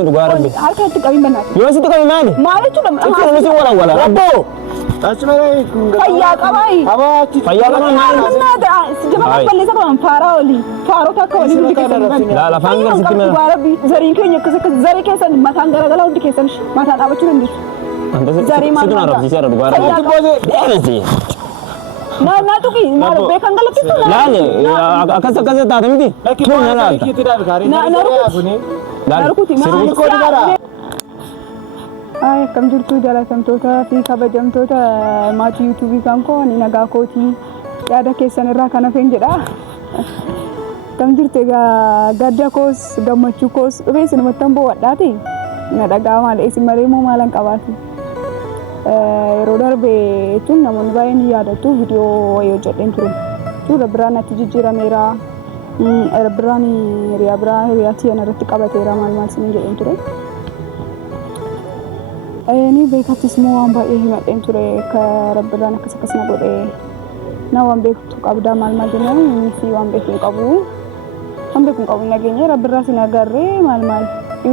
من دوغارا بي هالك تقبي منك يوسف تقبي مالي مالي شو لما انت نسي ولا ربو اسمعي فيا قباي فيا قباي من هذا جماعة بلي سبعة فاراولي فارو تاكولي ودي كيسن لا لا فانغر ستي من دوغارا بي زرين كي يكسك زري كيسن ما تانغرا غلا ودي كيسن ما تان ابا تشوندي زري ما ستنا رب سيسر دوغارا بي نا توكي ما بيكان غلا كيسن لا لا اكاسا كاسا تاتمتي شو نا ناركوتي ما ay kam jirtu jalatamtoota fi kabajamtoota maatii YouTube kan ko ni nagaa kooti yaada keessan irraa kana fen jedha kam jirte gadda koos gammachuu koos dhubees namatti boodhaati na dhagaa maal isin mareemo maalan qabaati yeroo darbe tun namoonni baay'een yaadatu viidiyoo wayyo jedhen ture tura biraan atti jijjiirameera biraan hiriyaatti irratti qabateera maal sin jedhen ture ni beekatis moo waan baay'ee himadheen ture ka rabbiirraan akkas na godhe na waan beektu qabdaa maal jennaan fi waan beektu qabu nageenya rabbiirraa sin agarree maal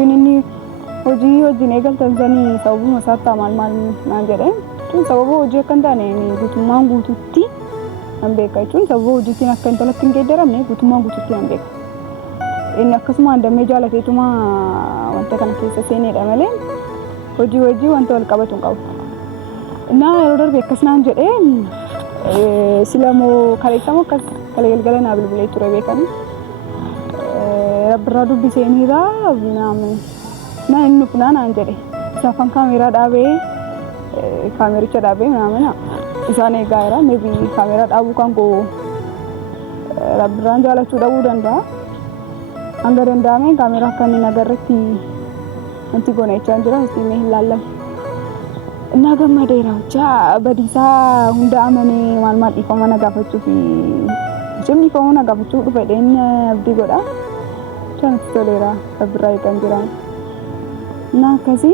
inni hojii wajjin eegaltan sanii sababuma isaatti maal naan jedhe tun sababa hojii akka hin taane guutummaan guututti nan beeka jechuun sababa hojiitiin akka intalatti hin geeddaramne guutummaan guututti nan beeka inni akkasumaan dammee jaalateetuma wanta kana keessa seenedha malee hojii wanta wal qabatu qabu na yeroo darbe akkasnaan jedhee silamoo kaleessamoo akkas kale galgala naa bilbilee ture beekan rabbirraa dubbiseeniira na inni funaan jedhe isaafan kaameeraa dhaabee kaamericha dhaabee naamana isaan eegaa jira maybe kaameeraa dhaabuu kan koo rabbirraan jaalachuu dhabuu danda'a hanga danda'ame kaameeraa akka inni nagarratti anti gonechaa jira mesti mee hilaallam na gammadeera cha badisaa hunda amane maal dhifama na gaafachuu fi jimni fa na gaafachuu dhufedhen abdii godha chan toleera rabbirraa eegan jiran na kasi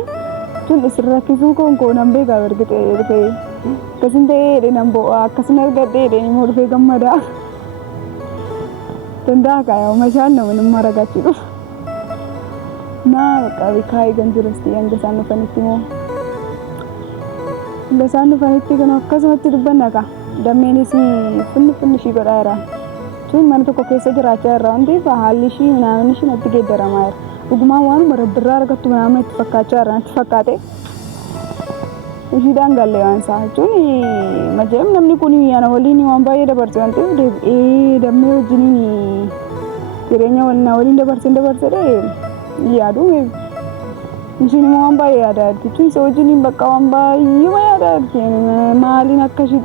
tun isirra kisuu kon nan beeka ergite dhufe kasin ta'ee nan bo'aa akkasin argadhee immoo dhufe gammada danda'a kaya mashaan nama maragachuu dhufu na kai ganjurasti yang gesan nufanitti mo gesan nufanitti kan akkasumatti dubbanna ka dammeen si funni shi godhaara tun man tokko keessa jiraachaa irraa hundi haalli shi naamni shi natti geeddaramaa jira dhugumaan waan marabbirraa argattu naamni itti fakkaachaa irraa natti fakkaate ishiidhaan gallee waan isaa jechuun majeem namni kun yana waliin waan baay'ee dabarse waan ta'eef dammee wajjiniin jireenya waliin dabarse yaadu ishiin waan baay'ee yaadaatti tun isa wajjiniin bakka waan baay'ee yaadaatti maaliin akkashii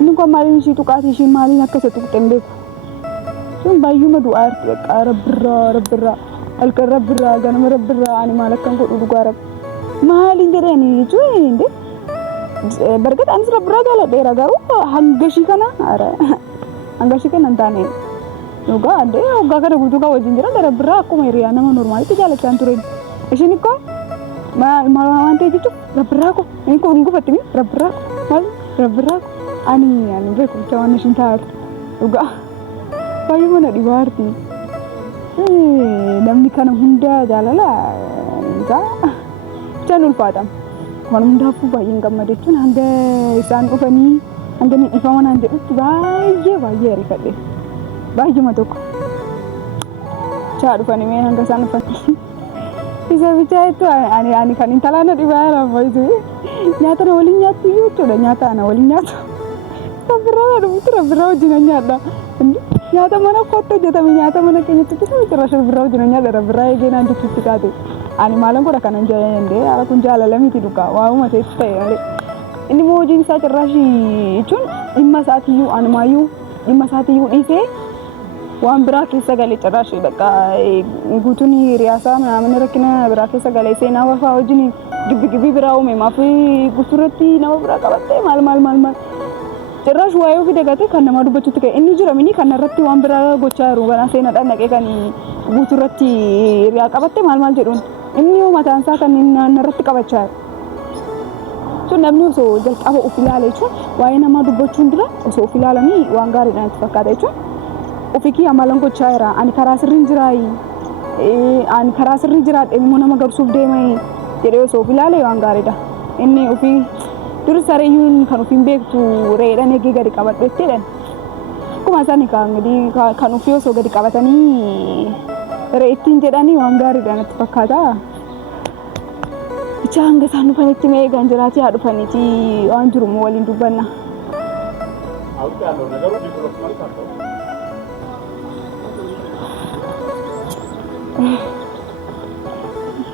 inni kun maaliin ishii tuqaati ishiin maaliin akka isa tuqxen beeku tun baay'uma du'aarti bakka rabbirraa halkan rabbirraa ganama rabbirraa ani maal akkan godhu dhugaa rabbi maaliin jedhani jechuun barkat anis rabbirraa jaaladheera garuu hangashii kana hin taane dhugaa adee hoggaa kana guutuu kan wajjin jira rabbirraa akkuma hiriyaa nama normaalitti jaalachaan ture ishiin ikkoo maal waan ta'e jechuun rabbirraa ko inni kun gufattimi rabbirraa ani beeku jecha waan ishiin taatu dhugaa baay'ee mana dhibaarti namni kana hunda jaalala jaan ulfaatam waan hundaafuu baay'een gammade jechuun hanga isaan dhufanii hanga ni dhifaman aan jedhutti baay'ee rifadhe baay'uma tokko chaa dhufanii mee hanga isaan dhufan isa bichaatu ani kan intalaa na dhibaara boysu nyaata na waliin nyaattu jechuudha nyaata ana waliin nyaatu rabbirraa wajjin nyaadha nyaata mana kottu hojjetame nyaata mana keenyatti isa rabbirraa wajjin nyaadha rabbirraa eegeenaan jechuutti taate ani maalan godha kanan jedhee ala kun jaalala miti dhugaa waa'uma ta'etti ta'e malee inni moo hojiin isaa cirraashii jechuun dhimma isaatiyyuu anumaayyuu dhimma isaatiyyuu dhiisee waan biraa keessa galee cirraashii bakka guutuun hiriyaasaa namni rakkina biraa keessa galee seenaa wafaa wajjin gibbi biraa uume maafi guuturratti nama biraa qabattee maal cirraash waa'ee ofii dagatee kan nama dubbachuutti ka'e inni jira mini kan irratti waan biraa gochaa jiru banaa seenaadhaan naqee kan guuturratti hiriyaa qabattee maal jedhuun inni mataan isaa kan irratti qabachaa jiru namni osoo jalqaba of ilaale jechuun waa'ee namaa dubbachuun dura osoo of ilaalanii waan gaariidhaan itti fakkaata jechuun ofii kiyya amalan gochaa jira ani karaa sirriin jiraayi an karaa sirrii jiraadhe immoo nama garsuuf deemee jedhee osoo ilaalee waan gaariidha. Inni ofii dur sareeyyuun kan ofiin beektu reedhaan eegee gadi qabadhu jetteedhaan. Akkuma isaan kan ofii osoo gadi qabatanii reettiin jedhanii waan gaariidha natti fakkaata. Bichaa hanga isaan dhufanitti mee eegan jiraatee haa dhufaniiti waan jiru immoo waliin dubbanna.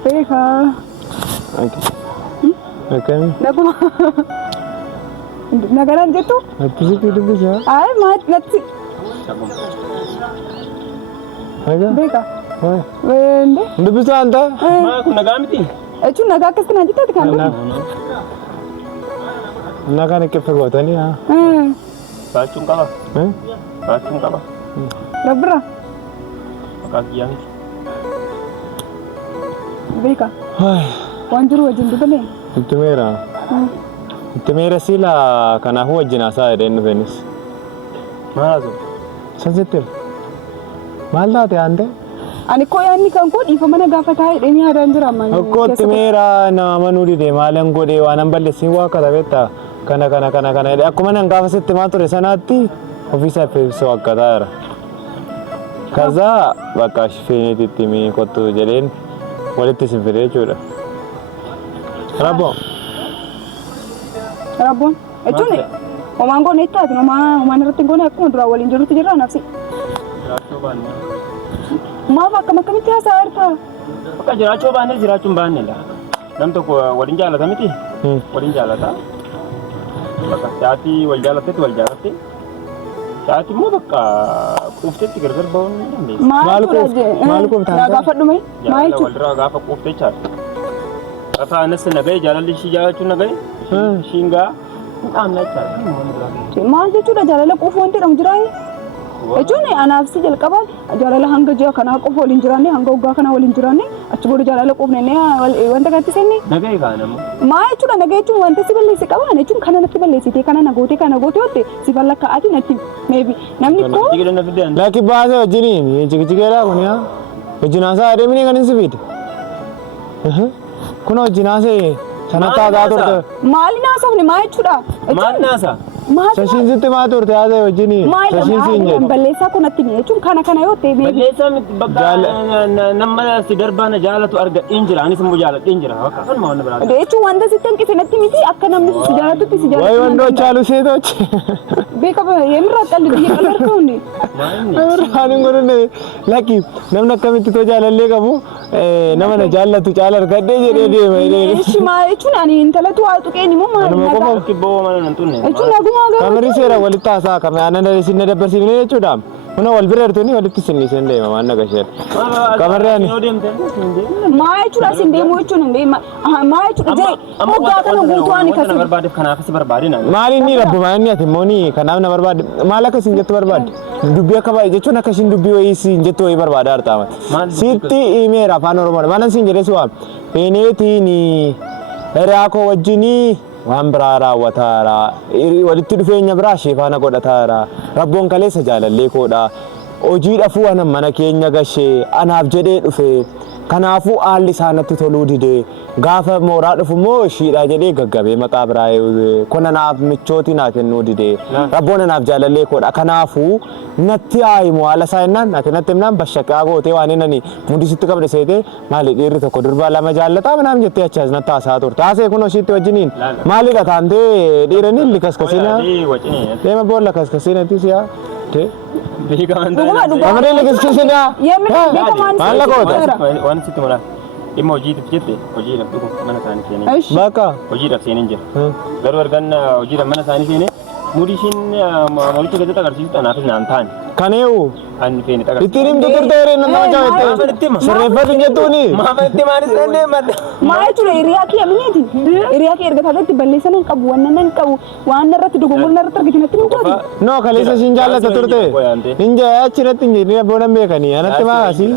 Beka. Okay. Naguma. Nagaran jatuh? Apa sih itu bisa? Ay, mat nati. Aga? Beka. Wah. Wende. Udah bisa anta? Ma aku naga miti. Ecu naga kes kena jita kan? Naga ni kepegotan ni ha. Bacung kala. Bacung kala. Rabra. Kakian. Beka. Hai. Wanjuru wajin dibane. Itu mera sila kana huwa jinasa eden venis. Mana tu? Sensitif. Malda te ande? Ani ko yani kan ko difa mana gafata deni hadan jira man. Ko temera na manudi de malan ko de wanan balle siwa kada beta kana akkuma nan gafa sitte ma ture sanatti ofisa pe so akadara. Kaza bakash fenetitti mi kotu jelen walitti sinfire chuda. Rabon. Ecune. Omango neta ati oma narati ngone aku ndura walin juru tijira nafsi. Ma baka makamiti asa arta. Baka jiracho bane jiracho bane la. Nam to walin jala tamiti. Walin jala ta. Baka jati wal jala te wal jala te. Jati mo baka kufte tigar baun. Malu ko ta. Gafa dumai. Mai chu. Wal gafa kufte chat. Asa anas nagai jala lishi jala chu nagai. Shinga amna cha maal jechuudha jaalala qofa wanti dhamu jiraa jechuun anaaf si jalqaba jaalala hanga ji'a kanaa qofa waliin jiraanne hanga waggaa kanaa waliin jiraanne achi booda jaalala qofne wanta gatti senne nagai kaanamu maa jechuudha nagai jechuun wanta si balleesse qaba jechuun kana natti balleessite kana nagoote watte si ballakka ati natti maybe namni ko laki baase wajjiniin jigijigeedhaa kun yaa wajjinaasaa adeemini kan hin sibiide kun wajjinaasee sanata aga turte maali naasofne maa jechuudha maal naasa sashin sitti maa turte haa ta'e wajjini sashin siin jedhe balleessaa kun natti jechuun kana yoo ta'e balleessaa bakka nama si darbaana jaalatu arga injira anis immoo jaaladhe injira bakka kan maa wanna biraa jechuun wanta sitti hanqise natti miti akka namni si jaalatutti si jaalatu way wandoo chaalu seetochi beeka yemirraa qalli biyya qallarka hundi Raanin godhunne lakki namni akkamitti too jaalallee qabu nama na jaallatu caala argadhee jedhee deema Shima jechuun ani intalatu haa tuqeen immoo maal nagaa kibboo mana nan tunne jechuun naguma agarra kamari seera walitti haasaa kame aannan sinna dabarsiifne jechuudha Kuna wal bira artoni walitti sinni sende ma naga shed. Kamarani. Ma jechuudha sin deemu jechuun inde ma jechuudha je hoggaa kana guutuwaan kasi barbaade kanaaf si barbaade na. Maali ni rabbuma inni ati mooni kanaaf na barbaade maal akka sin jettu barbaade. Dubbi akka baay'ee jechuun akka sin dubbi wayii sin jettu wayii barbaade artama. Sitti imeera afaan Oromoo manan sin jedhe su'aam. Peeneetiini Raako wajjini waan biraa raawwataara walitti dhufeenya biraa sheefaana godhataara rabboon kaleessa jaalallee koodha hojii dhafuu ana mana keenya gashee anaaf jedhee dhufe kanaafuu haalli isaanatti toluu didee gaafa mooraa dhufumoo shiidhaa jedhee gaggabee maqaa biraa kona naaf michooti naa kennuu didee rabboon anaaf jaalallee koodha kanaafuu natti haayimu haala isaa jennaan ati natti himnaan bashaqaa gootee waan inni mudisitti qabde seetee maali dhiirri tokko durbaa lama jaallataa manaam jettee achaas natti haasaa turte haasee kun hoshiitti wajjiniin maalidha taantee dhiirani illi kaskasiina deema boolla kaskasiinatti siyaa Kamari lagi sini Mana kau? Wan situ mana? Ima hojii jette hojii dhabdu mana isaanii seenee. Bakka hojii dhabdu seenee jira. Garuu argan hojii dhabdu mana isaanii seenee muudishin maalicha gadi agarsiisu anaafis naan taane. Kaneewu. An feene tagar. Ittiin tutur ta'ee nama jaallate. Sirreeffatu jettuuni. Maama itti maalis dandee madda. Maal ture hiriyaa kee amineeti. Hiriyaa kee erga taatatti balleessan hin qabu waan qabu waan irratti dogongorna irratti argitinatti hin taati. No kaleessa sin jaallata turte. Inja achirratti injiniira boona beekanii anatti maasi.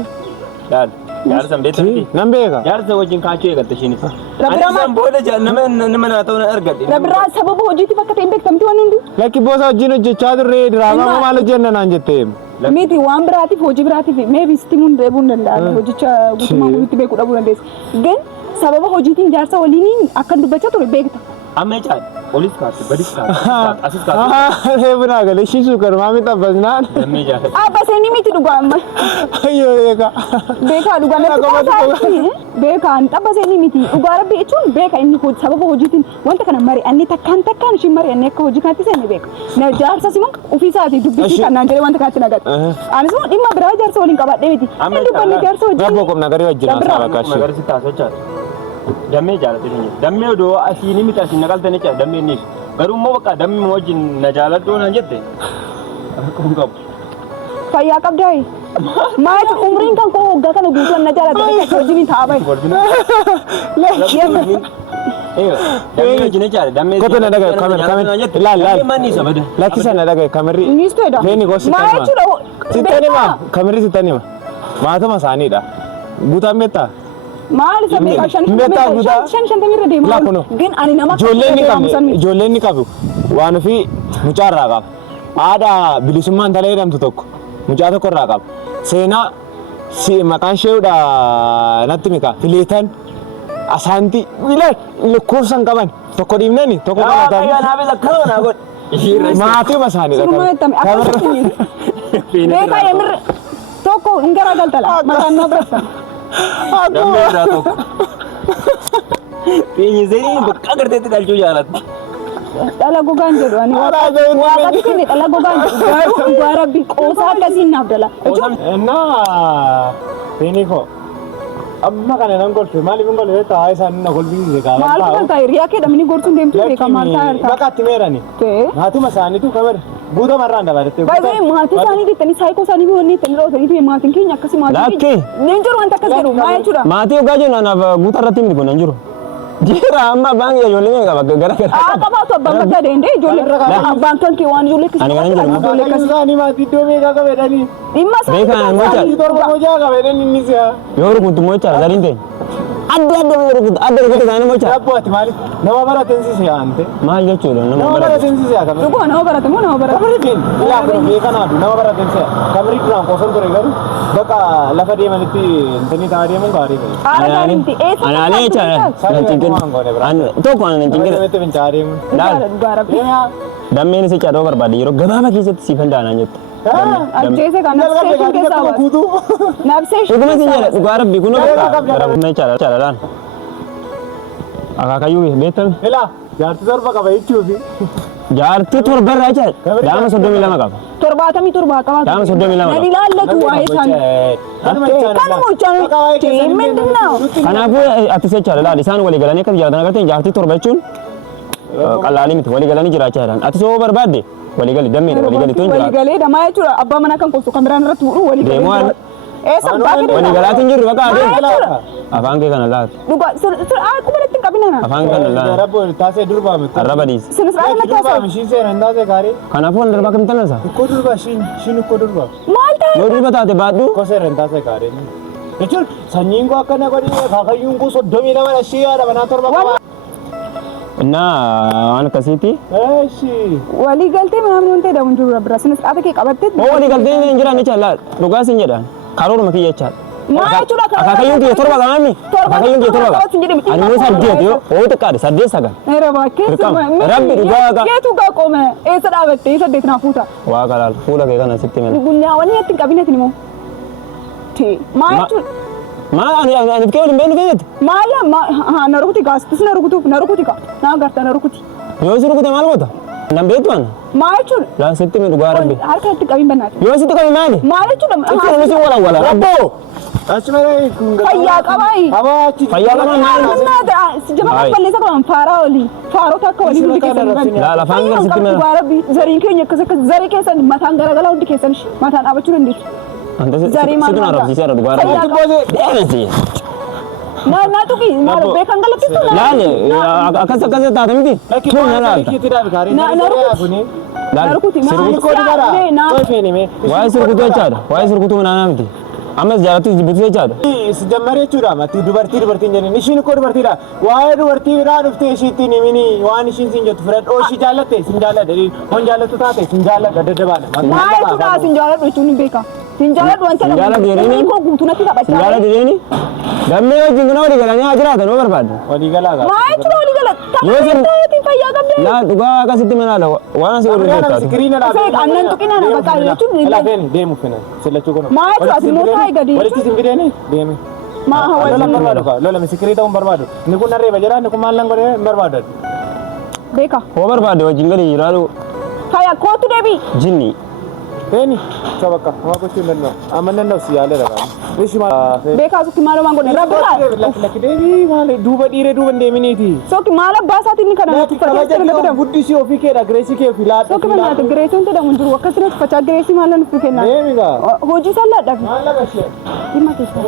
Daal. Yaar san beekti. Nan beeka. Yaar san wajjin kaachuu eegalte shinis. Ani san booda nama naa ta'uu na argadhe. Rabbiraa sababa hojiitiif akka ta'e beektamti waan hundi. Lakki boosa wajjin hojjechaa turre diraamaa maal hojjenna naan jettee. miti waan biraatiif hojii biraatiif maybe stimuun deebuun danda'a hojicha guutummaan guutuutti beekuu dhabuu dandeessa gan sababa hojiitiin jaarsa waliin akka dubbachaa ture beekta amma caa polis kaatti badis kaatti asis kaatti reebuna galee shiisuu karmaa mita basnaan dammee jaarsa baseenni miti dhugaa amma ayyoo beekaa dhugaa natti beekaa baseenni miti dhugaa rabbi jechuun beeka inni sababa hojiitiin wanta kana mari'annee takkaan isheen mari'annee akka hojii kanatti seenne beeka na jaarsa simon ofiisaati dubbisii kanaan jedhee wanta kanatti nagata anis immoo dhimma biraa jaarsa waliin qabadhee miti inni dubbanni jaarsa hojii gabbo qomna garii wajjin haasaa bakkaashee magarsi taasochaa dammee jaalate dammee odoo asii ni mita asiin naqaltanii caa dammee ni garuu immoo bakka dammee wajjin na jaaladhu naan jette kun qabu fayyaa qabdaayi maaytu umriin kan koo waggaa kana guutuun na jaaladhu hojiin taa'aa bayi dammee wajjin jaale dammee koto na dhagaye kamer laal manni sabada lakkisa na dhagaye kamerri niistu edha meeni gosi sittanima kamerri sittanima maatuma isaaniidha guutaan beektaa maal sabni shan tamirra deemaa gin ani nama ijoolleen ni qabu waan ofii mucaa irraa qaba haadha bilisummaan talee jedhamtu tokko mucaa tokko irraa qaba seenaa maqaan isheedha natti mika fileetan asaanti lakkoofsan qaban tokko dhiibnani tokko qabatan maatii isaaniidha beekaa yemirre tokko hin garagaltala maqaan na biratan dammee biraa tokko fiinyisanii bakka agarteetti dhalchuu jaalatti dhala gogaan jedhu ani waaqatti kenne dhala gogaan jedhu dhugaa rabbi qoosaa akkasiin naaf dhala naa fiiniko amma kana nan golfe maaliif hin golfe taa'aa isaan na golbisiise gaafa maal kan ta'e riyaa keedhamni gorsuun deemtu beeka maal ta'e bakkaatti meerani maatuma isaaniitu kamar guutuu marraan dabalate baay'ee maatii isaanii jettanii saayikoo isaanii bihoonni itti rootanii maatiin keenya akkasii maatii keenya jiru wanta akkas jedhu maa jechuudha maatii ogaa jennu anaaf guutaa irratti himni kun hin jiru jira amma abbaan kiyya ijoollee mee qaba gara qabaatu abbaan bakka deendee ijoollee abbaan kan kee waan ijoollee ani kan hin jiru ijoollee akkasii isaanii maatii iddoo meeqa qabedhanii dhimma isaanii torba mojaa qabedhan inni si'a yoo rukuntu mocha gariin ta'e adda rukuntu isaanii mocha abbooti maaliif nama baratensiise ante maal jechuudha nama baratensiise akkamii dhugaa nama barate moo nama barate kamariitiin ilaa kun beekanaadhu nama baratensiise kamarii duraan qosan ture garuu bakka lafa deemanitti intanii ta'aa deemuun gaarii fa'i anaalee jechaadha nan cinqin tokko ana nan cinqin dammeen isa caadoo barbaade yeroo gabaabaa keessatti siifan daanaan jette ajjeese kan nabseeshin keessaa baatu nabseeshin dhuguma sin jedha dhugaa rabbi kun mee caalalaan akaakayyuu beektan ilaa jaartii torba qaba jechuufi jaartii torba irraa jechaadha daama 32 qaba 77 qaba daama 32 nadi laallatu waa'ee isaanii kan mucaan mindinaa kanaafuu ati jechaadha laal isaan walii galanii akkas jaalatan agartee jaartii torba jechuun qalaalii miti walii galanii jiraachaa jiran ati soo barbaadde walii gali dammee walii gali toon jiraatu walii galee damaa jechuudha abbaa manaa kan qoftu kan biraan irratti fuudhu walii galee eessa baakee walii galaatiin jirru bakka adee afaan kee kana laatu dhugaa akkuma itti qabinana afaan kana laatu rabbo taasee durbaa miti arraba dhiis sinis raala durbaa mishiin seeran taasee gaarii kanaafuu wal darbaa kam tanasa ukkoo durbaa shiin ukkoo durbaa maal ta'e yoo durba taate baadhu ukkoo seeran taasee gaarii jechuun sanyiin koo akkana godhee kaakayyuun koo 32 dhashee yaada banaa torba qaba እና waan akkasiiti walii galtee maamni wanta jedhamu jiru bira sinis qaata kee qabattee walii galtee hin jiran jecha dhugaa sin jedhan karooruma kiyya jecha akaakayyuun kiyya torba qamaami akaakayyuun kiyya torba ani immoo saddeet yoo oo xiqqaadhe saddeet sagal rabbi dhugaa keetu gaa qoome eessa dhaabattee saddeet naa fuuta waa kalaal fuula kee kana sitti mala gunnaa wanni atti hin qabinetin immoo maa jechuudha maal ani kee waliin beenu keenyatti maal na rukuti gaastis na rukuti ka na garta na rukuti yoo si rukute maal goota nan beektu ana maa jechuudha laa sitti mi dhugaa rabbi harka itti qabin bannaati yoo sitti qabi maali maal jechuudha jechuudha misi wala rabbo achumare fayyaa qabaay fayyaa qabaa maali jama kan balleessa qaban faaraa olii faarota akka walii hundi keessan laa lafaan gara sitti mala dhugaa rabbi zariin keenya akkas zarii keessan mataan garagala hundi keessan mataan dhaabachuu dandeessu Zari mana? Situ naruh sisi ada dua orang. Dia sih. Na tuki na bekan galak itu na. Lale, akas tak ada mesti. Tuh nara. Na rukuti Why suruh kutu aja? Why suruh kutu mana mesti? Ammas jaalatti jibbitu jechaadha. Sijammare jechuudha mati dubartiin jenni ishiin ko dubartiidha waa'ee dubartii biraa dhuftee ishiitti nimini waan ishiin sin jettu fudhadhu ishii jaallatte sin jaalladha hon jaallattu taate sin jaalladha daddabaadha. Maaltu sin jaalladhu jechuun hin beeka. Sin jaalladhu wanta Sin jaalladhu jedhanii koo guutuu natti taphachaa. Sin jaalladhu jedhanii dammee wajjin kuna walii galanii haa jiraatan yoo barbaadde. Walii galaa gaa. Maaltu walii gala? Taphachaa fayyaa qabdee. Laa dhugaa akkasitti manaala waan asii waliin jechaadha. Sikiriina Feet annan tuqina na bakka jechuun lafeen deemu fina sillachuu kun. Maaltu ati mootaa eegadi. Walitti sin bideeni deemi. Maa hawaa Lola barbaadu kaa lola misikirii ta'uun barbaadu ni kun narree bajjara ni kun maal lan godhee hin barbaadu. beeka. Hoo barbaadde wajjin gadi jiraatu Kaya kootu deebii. jinni. Beeni sabaka waa gochuun danda'u amma nan si yaale dha. Rishi maal Beekaa sokki maal waan godhe rabbi kaa. lakki deebii maal duuba dhiiree duuba deeminiiti. Sokki maal baasaatiin ni kana Nati kabaja guddisi ofii keedha gireesii kee ofii laata. Sokki mana ati gireesiin jedhamu jiru akkasumas facaa gireesii maal nuuf kenna. Deemi gaa. Hojii salladha. Maal laga ishee. Dhimma keessa.